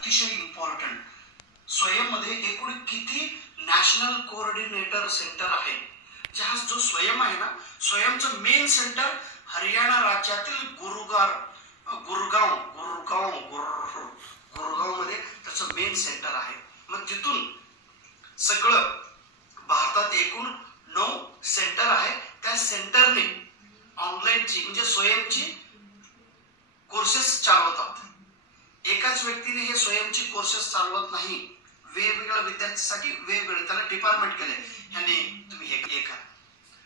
अतिशय इम्पॉर्टंट, स्वयंमध्ये एकूण किती नॅशनल कोऑर्डिनेटर सेंटर आहे? जो स्वयं आहे ना, स्वयंचं मेन सेंटर हरियाणा राज्यातील गुरगाव मध्ये त्याचं मेन सेंटर आहे. मग तिथून सगळं भारतात एकूण 9 सेंटर आहे. त्या सेंटरने ऑनलाईनची म्हणजे स्वयंची कोर्सेस चालवतात. एकाच व्यक्तीने हे स्वयंची कोर्सेस चालवत नाही, वेगवेगळ्या विद्यार्थ्यांसाठी वेगवेगळे त्याला डिपार्टमेंट केले. ह्याने तुम्ही हे करा.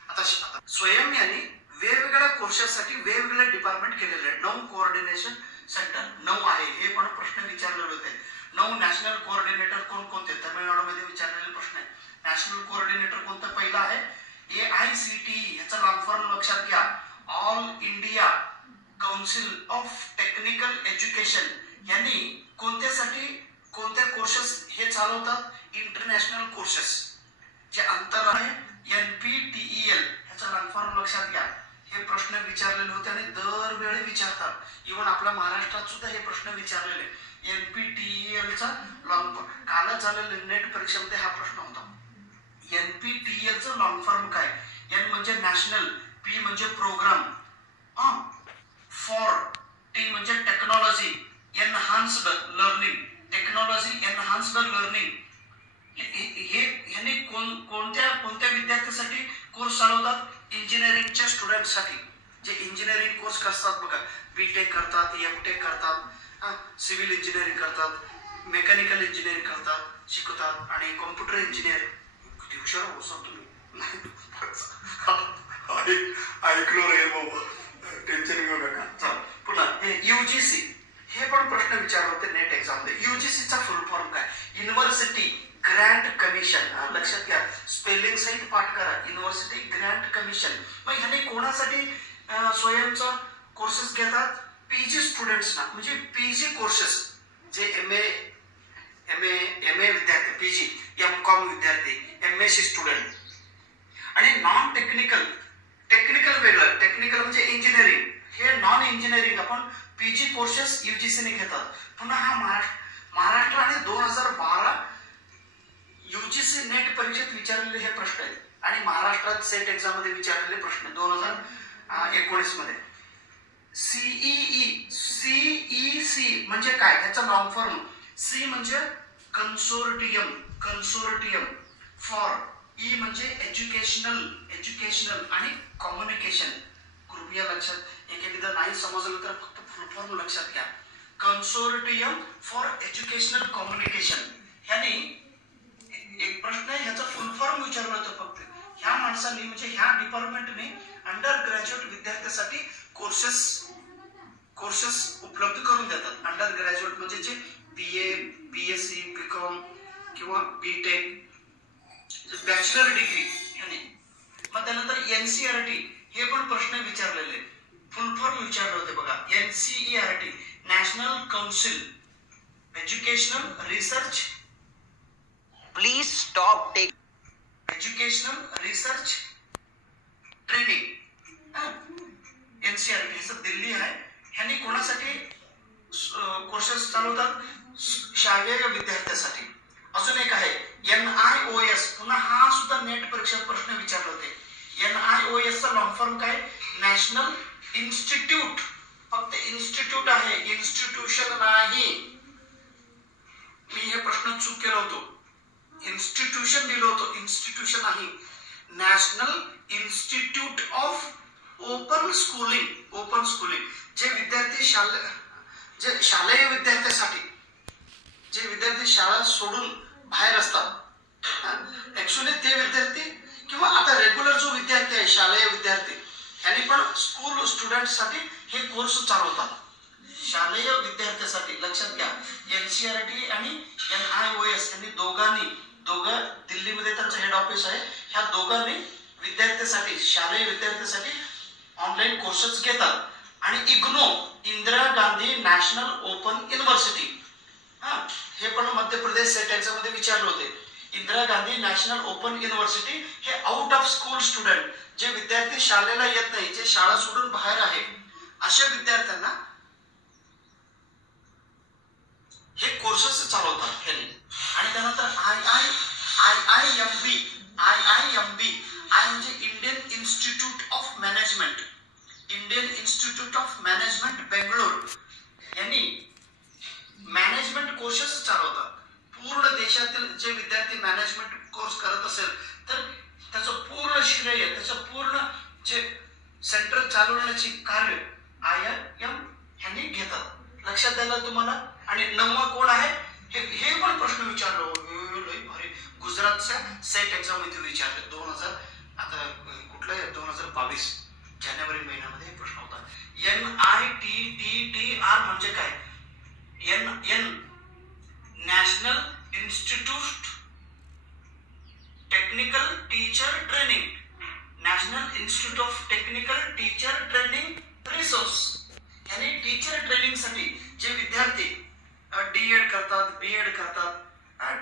आता स्वयं यांनी वेगवेगळ्या कोर्सेससाठी वेगवेगळे डिपार्टमेंट केलेले आहेत. 9 कोऑर्डिनेशन सेंटर 9 आहे. हे पण प्रश्न विचारलेले होते. 9 नॅशनल कोऑर्डिनेटर कोणकोणते? तामिळनाडूमध्ये विचारलेले प्रश्न आहे. नॅशनल कोऑर्डिनेटर कोणतं? पहिलं आहे AICTE. ह्याचा लॉंग फॉर्म लक्षात घ्या, all India council of technical education. यांनी कोणत्या कोर्सेस हे चालवतात? International courses. जे अंतर आहे NPTEL. ह्याचा लॉंग फॉर्म लक्षात घ्या. हे प्रश्न विचारलेले होते आणि दरवेळी विचारतात. इव्हन आपल्या महाराष्ट्रात सुद्धा हे प्रश्न विचारलेले. NPTEL चा लॉंग फॉर्म कालच झालेल्या नेट परीक्षेमध्ये हा प्रश्न होता. NPTEL चं लॉंग फॉर्म काय? N म्हणजे नॅशनल, P म्हणजे प्रोग्राम, फॉर, T म्हणजे technology enhanced learning. Technology enhanced learning. ह्याने कोणत्या विद्यार्थ्यांसाठी कोर्स चालवतात? इंजिनिअरिंगच्या स्टुडंटसाठी. जे इंजिनिअरिंग कोर्स करतात बघा, BTech करतात, MTech करतात, सिव्हिल इंजिनिअरिंग करतात, मेकॅनिकल इंजिनिअरिंग शिकतात आणि कॉम्प्युटर इंजिनिअर. किती हुशार हो तुम्ही. ऐकलो रे बाबा, टेन्शन घेऊ नका. चल पुन्हा UGC. हे पण प्रश्न विचारले होते नेट एक्झाम मध्ये. UGC चा फुल फॉर्म काय? University Grant commission. लक्षात घ्या, स्पेलिंग सहित पाठ करा. University Grant commission. मग ह्याने कोणासाठी स्वयंचा कोर्सेस घेतात? PG स्टुडंट्सना. म्हणजे PG कोर्सेस, जे MA विद्यार्थी, PG, MCOM विद्यार्थी, MSc स्टुडंट. आणि नॉन टेक्निकल वेगळं. टेक्निकल म्हणजे इंजिनिअरिंग. हे नॉन इंजिनिअरिंग आपण PG कोर्सेस UGC ने घेतात. पुन्हा हा महाराष्ट्राने 2012 UGC नेट परीक्षेत विचारलेले हे प्रश्न आहेत आणि महाराष्ट्रात सेट एक्झाम मध्ये विचारलेले प्रश्न 2019 मध्ये. CEC म्हणजे काय? ह्याचा लॉंग फॉर्म. C म्हणजे कन्सोर्टियम, फॉर, E म्हणजे एज्युकेशनल आणि कम्युनिकेशन. कृपया लक्षात, एकदा नाही समजलं तर फक्त फुल फॉर्म लक्षात घ्या. Consortium for educational communication. ह्याने एक प्रश्न आहे, ह्याचा फुल फॉर्म विचारलं होतं फक्त. ह्या माणसाने म्हणजे ह्या डिपार्टमेंटने अंडर ग्रॅज्युएट विद्यार्थ्यांसाठी कोर्सेस उपलब्ध करून देतात. अंडर ग्रॅज्युएट म्हणजे जे BA, BSc, BCom किंवा BTech, बॅचलर डिग्री ह्याने. मग त्यानंतर NCERT. हे पण प्रश्न विचारलेले, फुल फॉर्म विचारले होते बघा. NCERT, national council educational research. Please stop take educational research training. NCERT हे दिल्ली आहे. ह्याने कोणासाठी कोर्सेस चालवतात? शालेय विद्यार्थ्यांसाठी. अजून एक आहे NIOS. पुन्हा हा सुद्धा नेट परीक्षेत प्रश्न विचारले होते. NIOS चा लॉंग फॉर्म काय? National institute. फक्त इन्स्टिट्यूट आहे, इन्स्टिट्यूशन नाही. मी हे प्रश्न चूक केला होतो. इन्स्टिट्यूशन दिलं होतं, इन्स्टिट्यूशन नाही. National institute of open schooling. जे शालेय विद्यार्थ्यांसाठी, जे विद्यार्थी शाळा सोडून बाहेर असतात, ऍक्च्युअली ते विद्यार्थी किंवा आता रेग्युलर जो विद्यार्थी आहे, शालेय विद्यार्थी, ह्यांनी पण स्कूल स्टुडंटसाठी हे कोर्स चालवतात. शालेय विद्यार्थ्यांसाठी लक्षात घ्या. NCERT आणि NIOS यांनी दोघं दिल्लीमध्ये त्यांचं हेड ऑफिस आहे. ह्या दोघांनी शालेय विद्यार्थ्यांसाठी ऑनलाईन कोर्सेस घेतात. आणि IGNOU, Indira Gandhi national open university. हे पण मध्य प्रदेश सेट एक्झाम मध्ये विचारले होते. Indira Gandhi national open university हे आउट ऑफ स्कूल स्टुडंट, जे विद्यार्थी शाळेला येत नाही, जे शाळा सोडून बाहेर आहे, अशा विद्यार्थ्यांना हे कोर्सेस चालवतात ह्याने. आणि त्यानंतर IIMB आय म्हणजे Indian institute of management, Indian institute of management Bangalore यांनी मॅनेजमेंट कोर्सेस चालवतात. पूर्ण देशातील जे विद्यार्थी मॅनेजमेंट कोर्स करत असेल तर त्याचं पूर्ण श्रेय, त्याचं पूर्ण जे सेंटर चालवण्याची कार्य IIM यांनी घेतात. लक्षात द्यायला तुम्हाला. आणि 9वा कोण आहे हे पण प्रश्न विचारलो लई भारी. गुजरातच्या सेट एक्झाम मध्ये विचारले 2000 आता कुठलं 2022 जानेवारी महिन्यामध्ये हे प्रश्न होता. NITTR म्हणजे काय? National institute technical teacher training, national institute of technical teacher training resource. यानी टीचर ट्रेनिंग साठी जे विद्यार्थी D.Ed करतात, B.Ed करतात,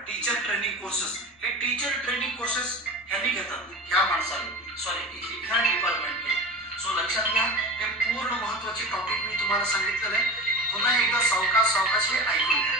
टीचर ट्रेनिंग कोर्सेस, हे टीचर ट्रेनिंग कोर्सेस ह्यांनी घेतात ह्या माणसाने, सॉरी ह्या डिपार्टमेंटने. सो लक्षात घ्या, हे पूर्ण महत्वाचे टॉपिक मी तुम्हाला सांगितलेलं आहे. पुन्हा एकदा सावकाश हे ऐकून घ्या.